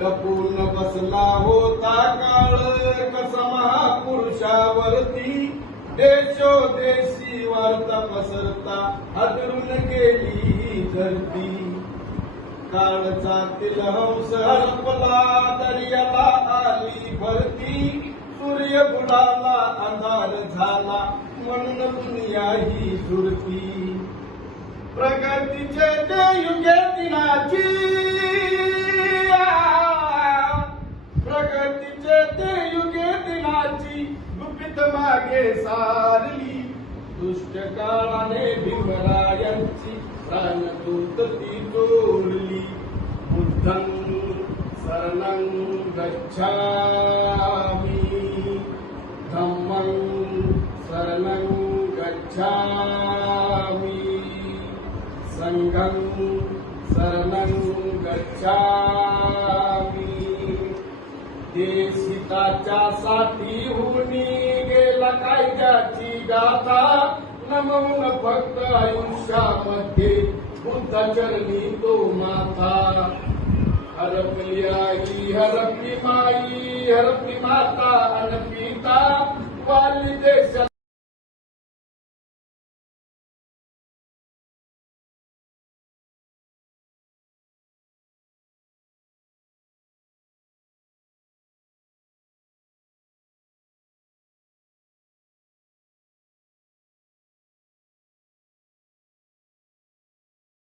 लपून बसला होता काळ कसा महापुरुषावरती. देशोदेशी वार्ता पसरता हदरून गेली ही धरती. काळचा हंस हरपला दर्याला आली भरती. सूर्य बुडाला अंधार झाला म्हणून दुनिया ही झुरती प्रगतीचे ते युगे दिनाची युगे दिनाची गुपित मागे सारली दुष्ट काळाने भीमरायांची प्राणदूत ती तोडली। बुद्धं शरणं गच्छामि। धम्मं शरणं गच्छामि। संघं शरणं गच्छामि। देशिताच्या साठी हुनी गेला कायद्याची गाथा नमवून फक्त आयुष्यामध्ये बुद्धाचरणी तो माता। हरपली आई हरपली माई हरपली माता देश